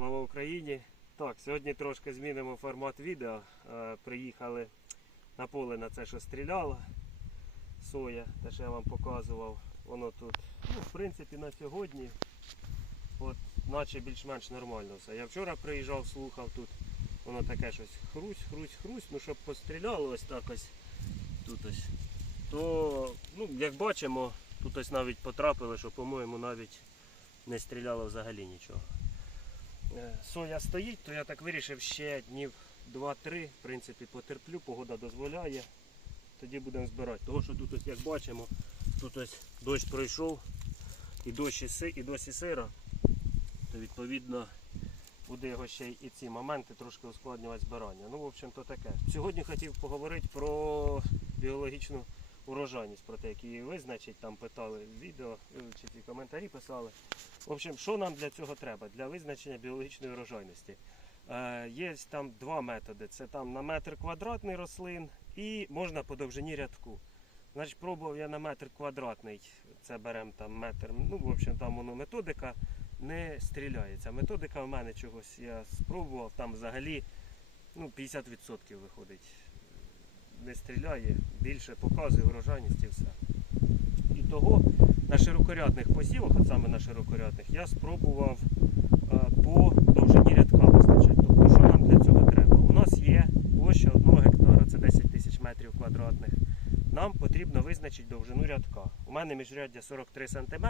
Слава Україні! Так, сьогодні трошки змінимо формат відео. Е, Приїхали на поле на це, що стріляло. Соя, те, що я вам показував. Воно тут, ну, в принципі, на сьогодні, от, наче більш-менш нормально все. Я вчора приїжджав, слухав тут. Воно таке щось хрусь, хрусь, хрусь. Ну, щоб постріляло ось так ось тут ось. То, ну, як бачимо, тут ось навіть потрапили, що, по-моєму, навіть не стріляло взагалі нічого. Е, Соя стоїть, то я так вирішив ще днів 2-3, в принципі, потерплю, погода дозволяє. Тоді будемо збирати. Того, що тут ось, як бачимо, тут ось дощ пройшов, і дощ і, досі сира, то відповідно буде його ще і ці моменти трошки ускладнювати збирання. Ну, в общем, то таке. Сьогодні хотів поговорити про біологічну урожайність, про те, як її визначить, там питали відео е, чи ці коментарі писали. В общем, що нам для цього треба? Для визначення біологічної урожайності. Е, є там два методи. Це там на метр квадратний рослин і можна по довжині рядку. Значить, пробував я на метр квадратний, це беремо там метр. Ну, в общем, там воно методика не стріляється. Методика в мене чогось я спробував, там взагалі ну, 50% виходить. Не стріляє, більше показує урожайність і все. І того на широкорядних посівах, от саме на широкорядних, я спробував е, по довжині рядка визначати. Тобто, що нам для цього треба? У нас є площа 1 гектара, це 10 тисяч метрів квадратних. Нам потрібно визначити довжину рядка. У мене міжряддя 43 см.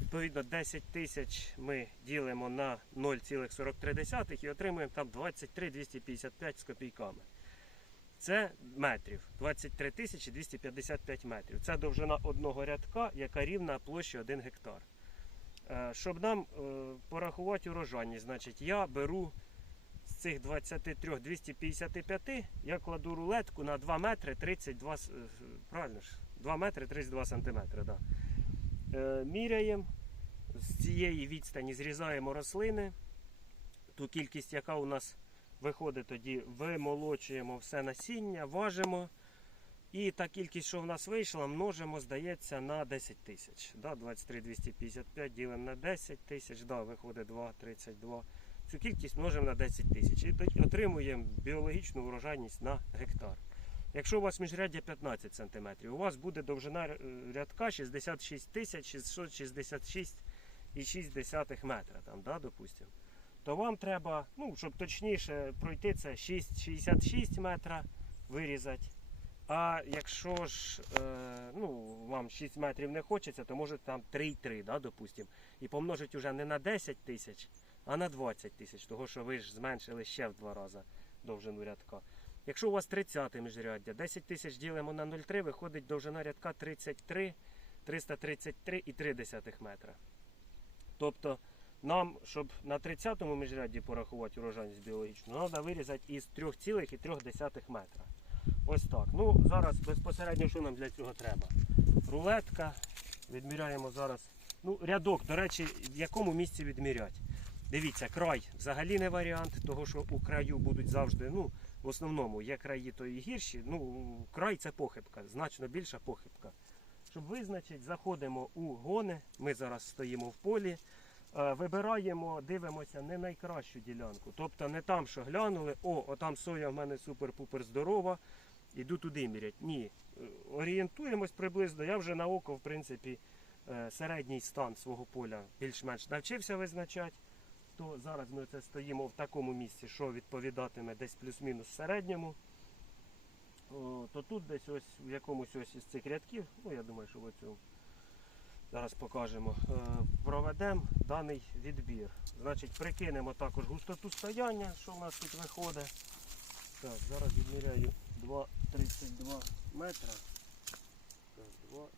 Відповідно, 10 тисяч ми ділимо на 0,43 і отримуємо там 23 255 з копійками. Це метрів 23 тисячі 255 метрів. Це довжина одного рядка, яка рівна площі 1 гектар. Е, Щоб нам е, порахувати урожайність, значить я беру з цих 23 255, я кладу рулетку на 2 метри 32, с- е, правильно ж, 2 метри 32 сантиметри. Да. Міряємо з цієї відстані, зрізаємо рослини, ту кількість, яка у нас виходить тоді, вимолочуємо все насіння, важимо. І та кількість, що в нас вийшла, множимо, здається, на 10 тисяч. Да, 23 255 ділимо на 10 тисяч, да, виходить 2,32. Цю кількість множимо на 10 тисяч. І отримуємо біологічну урожайність на гектар. Якщо у вас міжряддя 15 см, у вас буде довжина рядка 66 тисяч 666,6 метра, там, да, допустимо то вам треба, ну, щоб точніше пройти це 6,66 метра вирізати. А якщо ж е, ну, вам 6 метрів не хочеться, то може там 3,3, да, допустимо. І помножить уже не на 10 тисяч, а на 20 тисяч, того що ви ж зменшили ще в два рази довжину рядка. Якщо у вас 30 міжряддя, 10 тисяч ділимо на 0,3, виходить довжина рядка 33, 333,3 метра. Тобто нам, щоб на 30-му міжрядді порахувати урожайність біологічну, треба вирізати із 3,3 метра. Ось так. Ну, зараз безпосередньо, що нам для цього треба? Рулетка. Відміряємо зараз. Ну, рядок, до речі, в якому місці відміряти. Дивіться, край взагалі не варіант, того що у краю будуть завжди, ну, в основному є краї, то і гірші. Ну, край це похибка, значно більша похибка. Щоб визначити, заходимо у гони. Ми зараз стоїмо в полі. Е, Вибираємо, дивимося не найкращу ділянку. Тобто не там, що глянули, о, отам соя в мене супер-пупер здорова, іду туди мірять. Ні. Е, Орієнтуємось приблизно. Я вже на око, в принципі, е, середній стан свого поля більш-менш навчився визначати. То зараз ми це стоїмо в такому місці, що відповідатиме десь плюс-мінус середньому. То тут десь ось в якомусь ось із цих рядків, ну я думаю, що в цьому зараз покажемо, е, проведемо даний відбір. Значить, прикинемо також густоту стояння, що в нас тут виходить. Так, зараз відміряю 2,32 метра. Так, 2,32.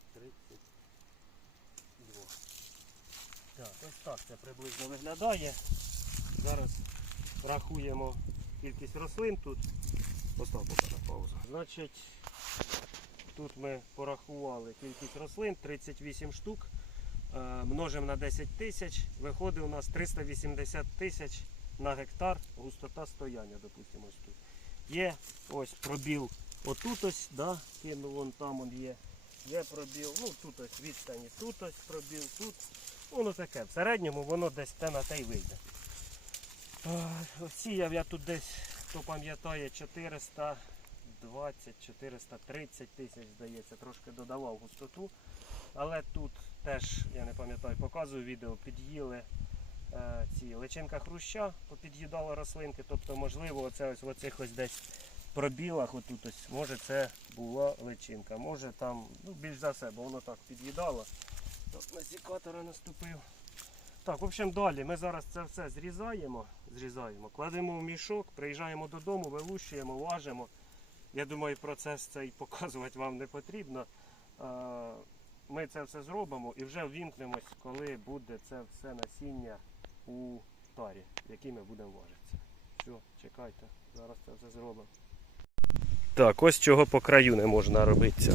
Так, ось так це приблизно виглядає. Зараз рахуємо кількість рослин тут. Постав поки на паузу. Значить, тут ми порахували кількість рослин 38 штук. Е, Множимо на 10 тисяч. Виходить у нас 380 тисяч на гектар густота стояння, допустимо, ось тут. Є ось пробіл отут ось, да, кину вон там он є. Є пробіл, ну тут ось відстані, тут ось пробіл, тут. Воно таке. В середньому воно десь те на те й вийде. Сіяв я тут десь, хто пам'ятає, 420-430 тисяч, здається, трошки додавав густоту. Але тут теж, я не пам'ятаю, показую відео, під'їли е, ці личинка хруща, попід'їдала рослинки. Тобто, можливо, оце ось в оцих ось десь пробілах, отут ось, може це була личинка. Може там, ну більш за все, бо воно так під'їдало. Так, на сікатора наступив. Так, в общем, далі ми зараз це все зрізаємо, зрізаємо, кладемо в мішок, приїжджаємо додому, вилущуємо, важимо. Я думаю, процес цей показувати вам не потрібно. Е, Ми це все зробимо і вже ввімкнемось, коли буде це все насіння у тарі, в якій ми будемо важитися. Все, чекайте, зараз це все зробимо. Так, ось чого по краю не можна робити.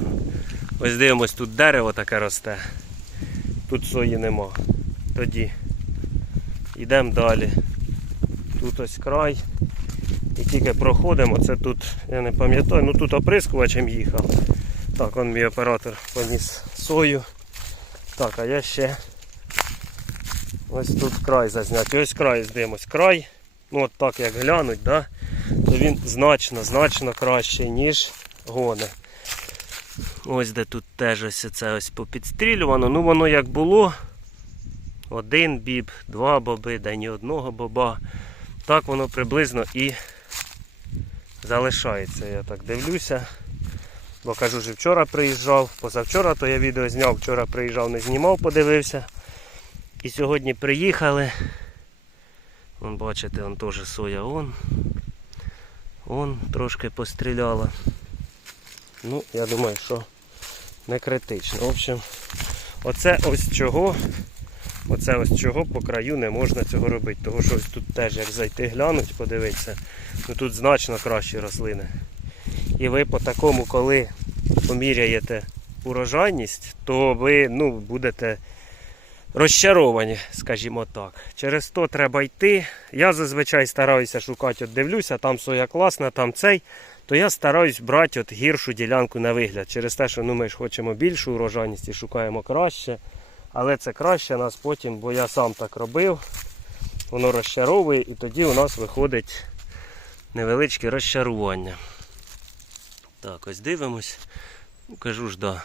Ось дивимось, тут дерево таке росте. Тут сої нема. Тоді йдемо далі. Тут ось край. І тільки проходимо, це тут, я не пам'ятаю, ну тут оприскувачем їхав. Так, он мій оператор поніс сою. Так, а я ще ось тут край зазняти. Ось край здивимось. Край, ну от так як глянуть, да, то він значно, значно кращий, ніж гони. Ось де тут теж ось це ось попідстрілювано. Ну воно як було. Один біб, два боби, да ні одного боба. Так воно приблизно і залишається. Я так дивлюся. Бо кажу, що вчора приїжджав, позавчора то я відео зняв, вчора приїжджав, не знімав, подивився. І сьогодні приїхали. Вон бачите, он теж соя он. Он трошки постріляла. Ну, я думаю, що не критично. В общем, оце ось чого. Оце ось чого по краю не можна цього робити. Тому що ось тут теж як зайти глянуть, подивитися, ну тут значно кращі рослини. І ви по такому, коли поміряєте урожайність, то ви ну, будете розчаровані, скажімо так. Через то треба йти. Я зазвичай стараюся шукати, от дивлюся, там соя класна, там цей. То я стараюсь брати от гіршу ділянку на вигляд. Через те, що ну, ми ж хочемо більшу урожайність і шукаємо краще. Але це краще нас потім, бо я сам так робив. Воно розчаровує і тоді у нас виходить невеличке розчарування. Так, ось дивимось. Ну, кажу ж, да.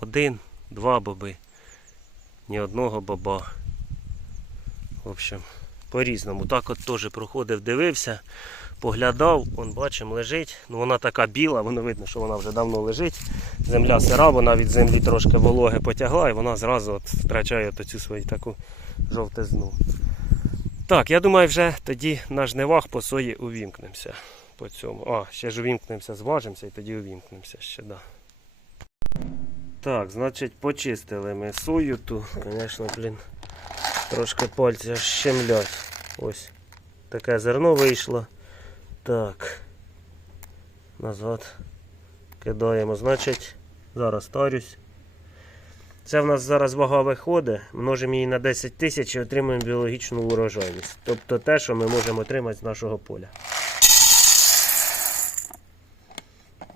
Один, два боби. Ні одного боба. В общем, по-різному. Так от теж проходив, дивився, поглядав, он бачимо, лежить. Ну вона така біла, воно видно, що вона вже давно лежить. Земля сира, вона від землі трошки вологи потягла і вона зразу от втрачає от цю свою таку жовтизну. Так, я думаю, вже тоді на жнивах по сої увімкнемося. По цьому. А, ще ж увімкнемося, зважимося і тоді увімкнемося ще, да. Так, значить, почистили ми сою ту. Звісно, блін, трошки пальці щемлять. Ось. Таке зерно вийшло. Так. Назад кидаємо. Значить, зараз тарюсь. Це в нас зараз вага виходить, множимо її на 10 тисяч і отримуємо біологічну урожайність. Тобто те, що ми можемо отримати з нашого поля.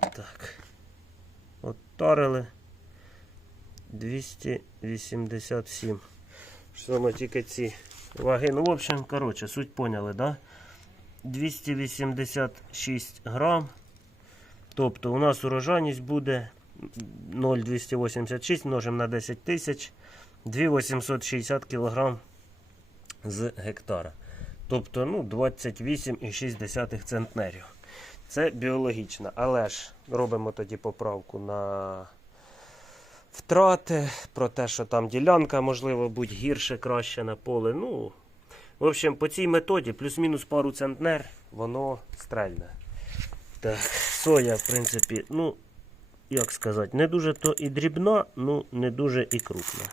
Так. От тарили 287. Що тільки ці ваги. Ну, в общем, коротше, суть поняли, да? 286 грам. Тобто у нас урожайність буде 0,286 множимо на 10 тисяч 2860 кг з гектара. Тобто ну, 28,6 центнерів. Це біологічно, але ж робимо тоді поправку на втрати, про те, що там ділянка, можливо, будь гірше, краще на поле. Ну, в общем, по цій методі плюс-мінус пару центнер, воно стрельне. Так, соя, в принципі, ну, як сказати, не дуже то і дрібна, ну не дуже і крупна.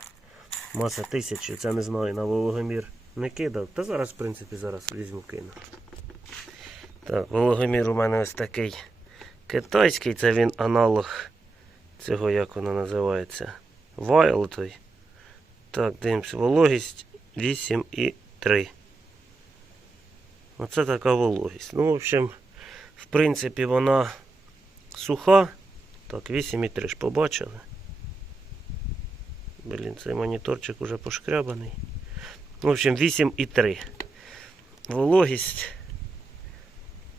Маса тисячі, це не знаю, на вологомір не кидав. Та зараз, в принципі, зараз візьму кину. Так, вологомір у мене ось такий китайський, це він аналог цього, як воно називається. Вайл той. Так, дивимося, вологість 8,3. Оце така вологість. Ну, в общем, в принципі, вона суха. Так, 8,3 ж побачили. Блін, цей моніторчик уже пошкрябаний. В общем, 8,3. вологість.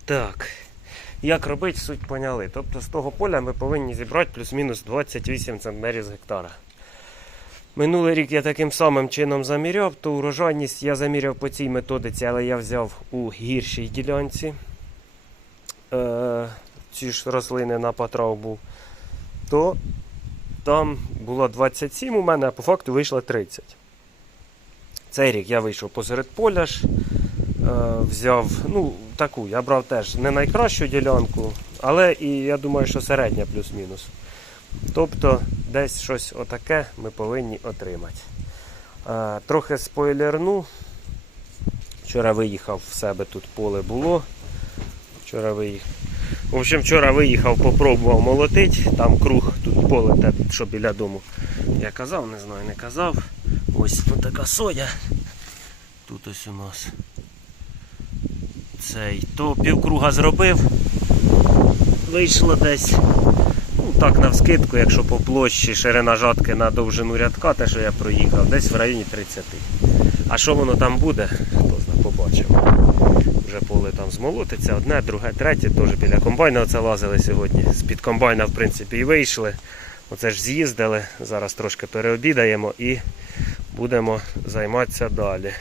Так. Як робити, суть поняли. Тобто з того поля ми повинні зібрати плюс-мінус 28 центнерів з гектара. Минулий рік я таким самим чином заміряв, то урожайність я заміряв по цій методиці, але я взяв у гіршій ділянці е, ці ж рослини на потрав був, то там було 27 у мене, а по факту вийшло 30. Цей рік я вийшов посеред поля ж, е, взяв, ну, таку, я брав теж не найкращу ділянку, але і я думаю, що середня плюс-мінус. Тобто десь щось отаке ми повинні отримати. Е, трохи спойлерну. Вчора виїхав в себе тут поле було. Вчора виїхав. В общем, вчора виїхав, попробував молотить. Там круг, тут поле, те, що біля дому. Я казав, не знаю, не казав. Ось тут така соя. Тут ось у нас. Цей. То півкруга зробив. Вийшло десь. Так навскидку, якщо по площі ширина жатки на довжину рядка, те, що я проїхав, десь в районі 30. А що воно там буде, хто знає, побачимо. Вже поле там змолотиться, одне, друге, третє, теж біля комбайна оце лазили сьогодні. З-під комбайна, в принципі, і вийшли. Оце ж з'їздили. Зараз трошки переобідаємо і будемо займатися далі.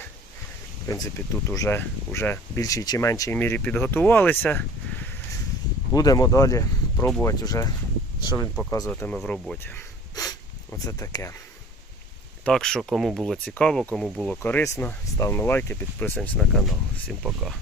В принципі, тут вже, вже в більшій чи меншій мірі підготувалися. Будемо далі пробувати вже, що він показуватиме в роботі. Оце таке. Так що, кому було цікаво, кому було корисно, ставимо лайки, підписуємось на канал. Всім пока.